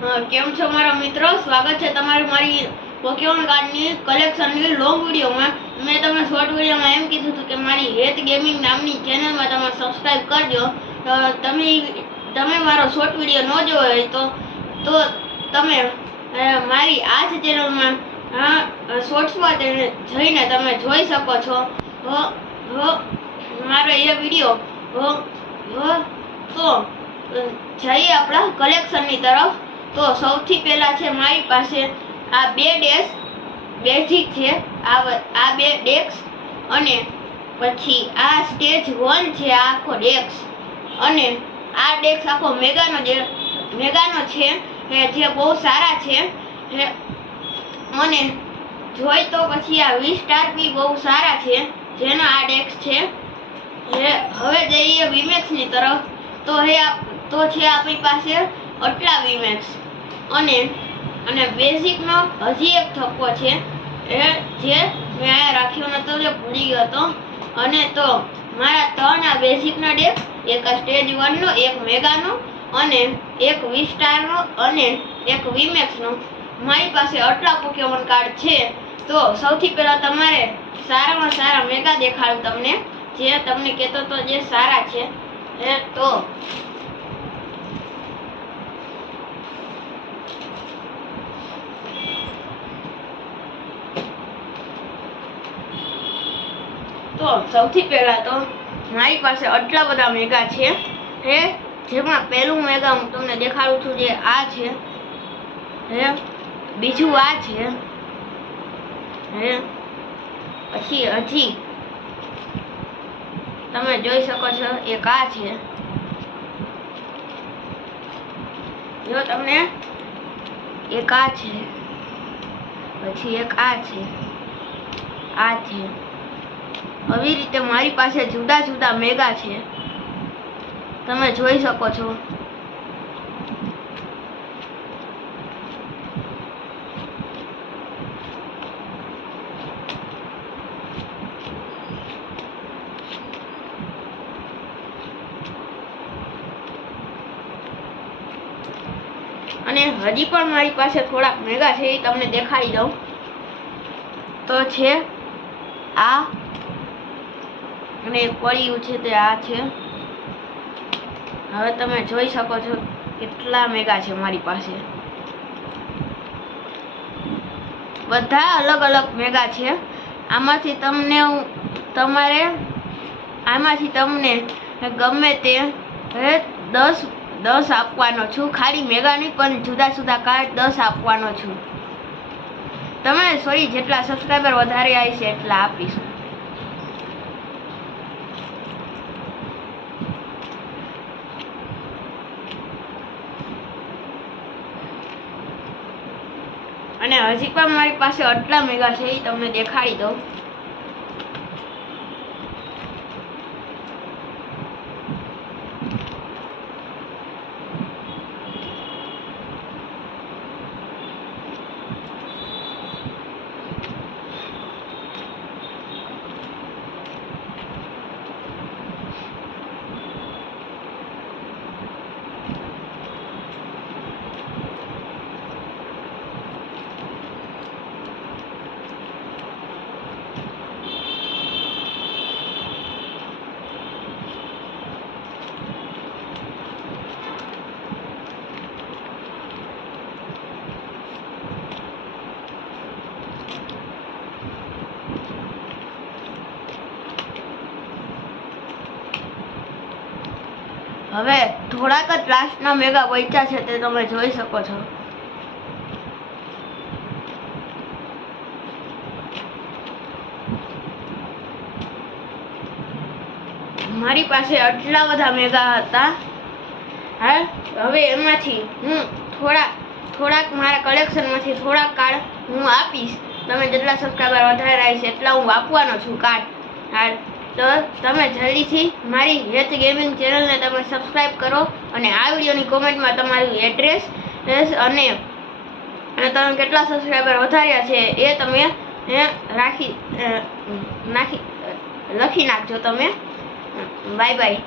કેમ છો મારા મિત્રો? સ્વાગત છે તમારું મારી પોકેમોન કાર્ડની કલેક્શનની લોંગ વિડીયોમાં. મેં તમને શોર્ટ વિડીયોમાં એમ કીધું હતું કે મારી હેત ગેમિંગ નામની ચેનલમાં તમે સબસ્ક્રાઇબ કરજો. તમે મારો શોર્ટ વિડીયો ન જોયો હોય તો તમે મારી આ જ ચેનલમાં શોર્ટ્સમાં જઈને તમે જોઈ શકો છો. મારો એ વિડીયો તો જઈએ આપણા કલેક્શનની તરફ. તો સૌથી પહેલા છે મારી પાસે આ બે ડેક્સ બેઝિક છે, આ બે ડેક્સ, અને પછી આ સ્ટેજ 1 છે આ આખો ડેક્સ, અને આ ડેક્સ આખો મેગાનો છે જે બહુ સારા છે. અને જોઈ તો પછી આ 20 સ્ટાર બી બહુ સારા છે જેનો આ ડેક્સ છે. હવે જઈએ વીમેક્સની તરફ. તો છે આપણી પાસે આટલા વીમેક્સ, અને બેઝિકનો હજી એક થપ્પો છે જે મેં અહીંયા રાખ્યો નતો, જે ભૂલી ગયો હતો. અને તો મારા 3 આ બેઝિકના ડેક, એક આ સ્ટેજ 1નો, એક મેગાનો, અને એક 20 સ્ટારનો, અને એક વીમેક્સનો. મારી પાસે આટલા પોકેમોન કાર્ડ છે. તો સૌથી પહેલા તમારે સારામાં સારા મેગા દેખાડું તમને, જે તમને કહેતો તો જે સારા છે. તો સૌથી પહેલા તો મારી પાસે આટલા બધા મેગા છે, જેમાં પહેલું મેગા હું તમને દેખાડું છું, જે આ છે. બીજું આ છે. પછી હજી તમે જોઈ શકો છો એક આ છે. જો તમને એક આ છે, પછી એક આ છે, આ છે. આવી રીતે મારી પાસે જુદા જુદા મેગા છે, તમે જોઈ શકો છો. અને હજી પણ મારી પાસે થોડાક મેગા છે, એ તમને દેખાડી દઉં. તો છે આ, અને એક પડ્યું છે તે આ છે. હવે તમે જોઈ શકો છો કેટલા મેગા છે મારી પાસે. બધા અલગ અલગ મેગા છે. આમાંથી તમને ગમે તે 10 આપવાનો છું. ખાલી મેગા નહીં, પણ જુદા જુદા કાર્ડ 10 આપવાનો છું. તમે જેટલા સબસ્ક્રાઈબર વધારે આવી છે એટલા આપીશું. અને હજી પણ મારી પાસે આટલા મેગા છે, એ તમને દેખાડી દઉં. હવે થોડાક જ લાસ્ટના મેગા બચ્યા છે, તે તમે જોઈ શકો છો. મારી પાસે આટલા બધા મેગા હતા. હવે એમાંથી હું થોડાક મારા કલેક્શનમાંથી થોડાક કાર્ડ હું આપીશ. તમે જેટલા સબસ્ક્રાઈબર વધારે આવી છે એટલા હું આપવાનો છું કાર્ડ. તો તમે જલ્દીથી મારી હેત ગેમિંગ ચેનલને તમે સબસ્ક્રાઈબ કરો, અને આ વિડીયોની કોમેન્ટમાં તમારું એડ્રેસ અને તમે કેટલા સબસ્ક્રાઈબર વધાર્યા છે એ તમે લખી નાખજો તમે. Bye bye.